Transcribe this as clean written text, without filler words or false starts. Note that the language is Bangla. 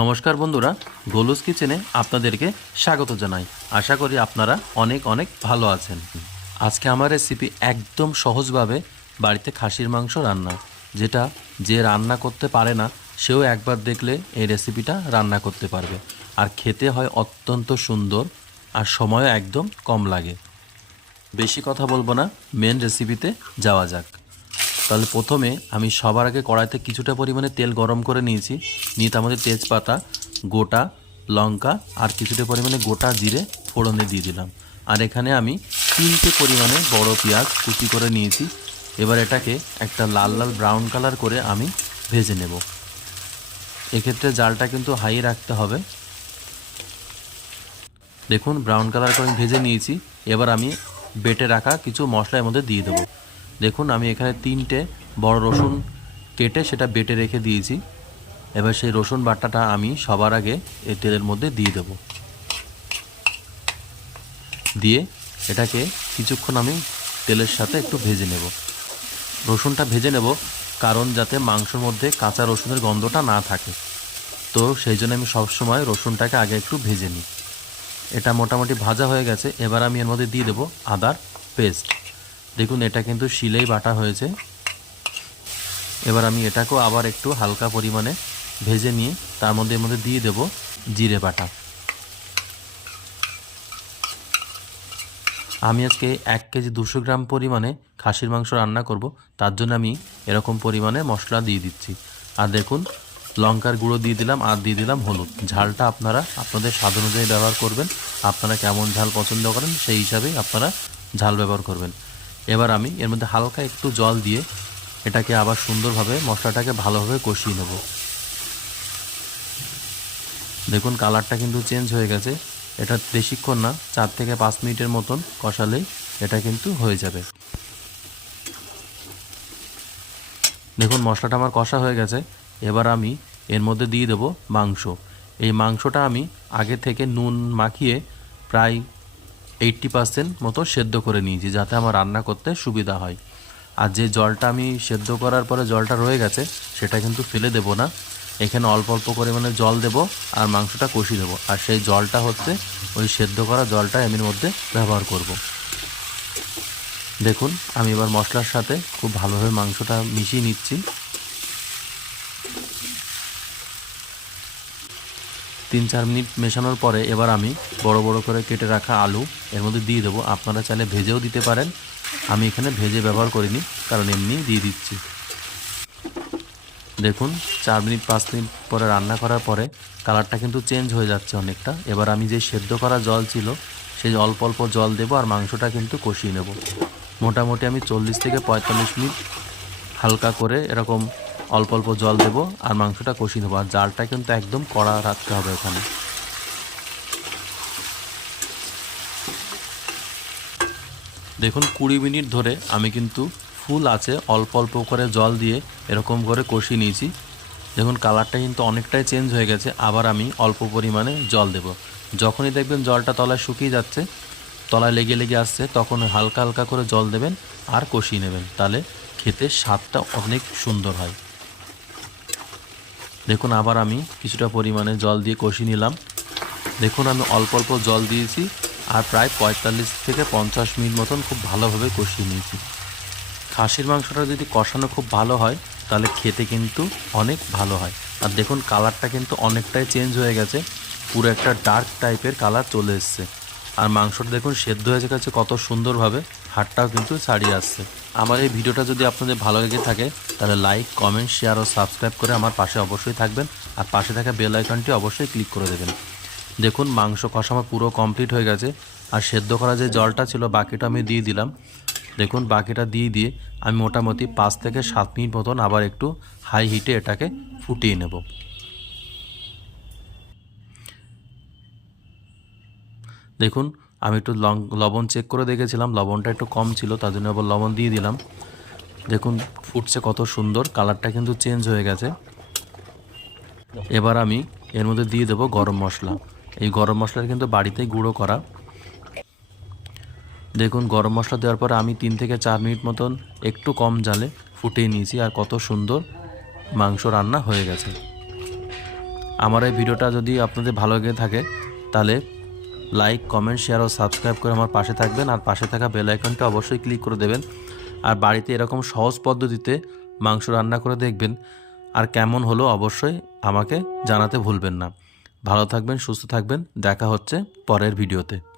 নমস্কার বন্ধুরা, গোলুস কিচেনে আপনাদেরকে স্বাগত জানাই। আশা করি আপনারা অনেক অনেক ভালো আছেন। আজকে আমার রেসিপি একদম সহজভাবে বাড়িতে খাসির মাংস রান্না, যেটা যে রান্না করতে পারে না সেও একবার দেখলে এই রেসিপিটা রান্না করতে পারবে। আর খেতে হয় অত্যন্ত সুন্দর, আর সময়ও একদম কম লাগে। বেশি কথা বলবো না, মেন রেসিপিতে যাওয়া যাক। তাহলে প্রথমে আমি সবার আগে কড়াইতে কিছুটা পরিমাণে তেল গরম করে নিয়েছি। নিয়ে তার মধ্যে তেজপাতা, গোটা লঙ্কা আর কিছুটা পরিমাণে গোটা জিরে ফোড়নে দিয়ে দিলাম। আর এখানে আমি 3টে পরিমাণে বড় পেঁয়াজ কুচি করে নিয়েছি। এবার এটাকে একটা লাল লাল ব্রাউন কালার করে আমি ভেজে নেব। এক্ষেত্রে জালটা কিন্তু হাই রাখতে হবে। দেখুন ব্রাউন কালার করে ভেজে নিয়েছি। এবার আমি বেটে রাখা কিছু মশলা এর মধ্যে দিয়ে দেবো। দেখুন আমি এখানে 3টে বড় রসুন কেটে সেটা বেটে রেখে দিয়েছি। এবার সেই রসুন বাটাটা আমি সবার আগে এই তেলের মধ্যে দিয়ে দেব। দিয়ে এটাকে কিছুক্ষণ আমি তেলের সাথে একটু ভেজে নেব। রসুনটা ভেজে নেব কারণ যাতে মাংসের মধ্যে কাঁচা রসুনের গন্ধটা না থাকে। তো সেই জন্য আমি সবসময় রসুনটাকে আগে একটু ভেজে নিই। এটা মোটামুটি ভাজা হয়ে গেছে। এবার আমি এর মধ্যে দিয়ে দেবো আদার পেস্ট। দেখুন এটা কিন্তু শিলেই বাটা হয়েছে। এবার আমি এটাকেও আবার একটু হালকা পরিমাণে ভেজে নিয়ে তার মধ্যে দিয়ে দেব জিরে বাটা। আমি আজকে 1 কেজি 200 গ্রাম পরিমাণে খাসির মাংস রান্না করব, তার জন্য আমি এরকম পরিমাণে মশলা দিয়ে দিচ্ছি। আর দেখুন লঙ্কার গুঁড়ো দিয়ে দিলাম আর দিয়ে দিলাম হলুদ। ঝালটা আপনারা আপনাদের স্বাদ অনুযায়ী ব্যবহার করবেন। আপনারা কেমন ঝাল পছন্দ করেন সেই হিসাবেই আপনারা ঝাল ব্যবহার করবেন। এবার আমি এর মধ্যে হালকা একটু জল দিয়ে এটাকে আবার সুন্দরভাবে মশলাটাকে ভালোভাবে কষিয়ে নেব। দেখুন কালারটা কিন্তু চেঞ্জ হয়ে গেছে। এটা বেশিক্ষণ না, 4 থেকে 5 মিনিটের মতন কষালেই এটা কিন্তু হয়ে যাবে। দেখুন মশলাটা আমার কষা হয়ে গেছে। এবার আমি এর মধ্যে দিয়ে দেব মাংস। এই মাংসটা আমি আগে থেকে নুন মাখিয়ে প্রায় 80% মতো সেদ্ধ করে নিয়েছি, যাতে আমার রান্না করতে সুবিধা হয়। আর যে জলটা আমি সেদ্ধ করার পরে জলটা রয়ে গেছে সেটা কিন্তু ফেলে দেব না। এখানে অল্প অল্প পরিমাণে জল দেব আর মাংসটা কষিয়ে দেবো। আর সেই জলটা হচ্ছে ওই সেদ্ধ করা জলটা আমি এর মধ্যে ব্যবহার করব। দেখুন আমি এবার মশলার সাথে খুব ভালোভাবে মাংসটা মিশিয়ে নিচ্ছি। 3-4 মিনিট মেশানোর পরে এবার আমি বড় বড় করে কেটে রাখা আলু এর মধ্যে দিয়ে দেবো। আপনারা চাইলে ভেজেও দিতে পারেন। আমি এখানে ভেজে ব্যবহার করিনি, কারণ এমনি দিয়ে দিচ্ছি। দেখুন 4 মিনিট 5 মিনিট পরে রান্না করার পরে কালারটা কিন্তু চেঞ্জ হয়ে যাচ্ছে অনেকটা। এবার আমি যে সেদ্ধ করা জল ছিল সেই অল্প অল্প জল দেবো আর মাংসটা কিন্তু কষিয়ে নেব। মোটামুটি আমি 40 থেকে 45 মিনিট হালকা করে এরকম অল্প অল্প জল দেবো আর মাংসটা কষিয়ে নেবো। আর জালটা কিন্তু একদম কড়া রাখতে হবে এখানে। দেখুন 20 মিনিট ধরে আমি কিন্তু ফুল আছে অল্প অল্প করে জল দিয়ে এরকম করে কষিয়ে নিয়েছি। দেখুন কালারটা কিন্তু অনেকটাই চেঞ্জ হয়ে গেছে। আবার আমি অল্প পরিমাণে জল দেব। যখনই দেখবেন জলটা তলায় শুকিয়ে যাচ্ছে, তলায় লেগে লেগে আসছে, তখন হালকা হালকা করে জল দেবেন আর কষিয়ে নেবেন। তাহলে খেতে স্বাদটা অনেক সুন্দর হয়। দেখুন আবার আমি কিছুটা পরিমাণে জল দিয়ে কষিয়ে নিলাম। দেখুন আমি অল্প অল্প জল দিয়েছি আর প্রায় 45 থেকে 50 মিনিট মতন খুব ভালোভাবে কষিয়ে নিয়েছি। খাসির মাংসটা যদি কষানো খুব ভালো হয় তাহলে খেতে কিন্তু অনেক ভালো হয়। আর দেখুন কালারটা কিন্তু অনেকটাই চেঞ্জ হয়ে গেছে, পুরো একটা ডার্ক টাইপের কালার চলে এসছে। আর মাংসটা দেখুন সেদ্ধ হয়ে গেছে কত সুন্দরভাবে, হাড়টাও কিন্তু ছাড়িয়ে আসছে। আমার এই ভিডিওটা যদি আপনাদের ভালো লেগে থাকে তাহলে লাইক, কমেন্ট, শেয়ার ও সাবস্ক্রাইব করে আমার পাশে অবশ্যই থাকবেন। আর পাশে থাকা বেল আইকনটি অবশ্যই ক্লিক করে দেবেন। দেখুন মাংস কষা আমার পুরো কমপ্লিট হয়ে গেছে। আর সেদ্ধ করা যে জলটা ছিল বাকিটা আমি দিয়ে দিলাম। দেখুন বাকিটা দিয়ে আমি মোটামুটি 5 থেকে 7 মিনিট মতন আবার একটু হাই হিটে এটাকে ফুটিয়ে নেব। দেখুন আমি একটু লবণ চেক করে দেখেছিলাম, লবণটা একটু কম ছিল, তার জন্য আবার লবণ দিয়ে দিলাম। দেখুন ফুটছে কত সুন্দর, কালারটা কিন্তু চেঞ্জ হয়ে গেছে। এবার আমি এর মধ্যে দিয়ে দেবো গরম মশলা। এই গরম মশলাটা কিন্তু বাড়িতেই গুঁড়ো করা। দেখুন গরম মশলা দেওয়ার পরে আমি 3 থেকে 4 মিনিট মতন একটু কম জালে ফুটিয়ে নিয়েছি। আর কত সুন্দর মাংস রান্না হয়ে গেছে। আমার এই ভিডিওটা যদি আপনাদের ভালো লেগে থাকে তাহলে লাইক, কমেন্ট, শেয়ার ও সাবস্ক্রাইব করে আমার পাশে থাকবেন। আর পাশে থাকা বেল আইকনটা অবশ্যই ক্লিক করে দেবেন। আর বাড়িতে এরকম সহজ পদ্ধতিতে মাংস রান্না করে দেখবেন, আর কেমন হলো অবশ্যই আমাকে জানাতে ভুলবেন না। ভালো থাকবেন, সুস্থ থাকবেন। দেখা হচ্ছে পরের ভিডিওতে।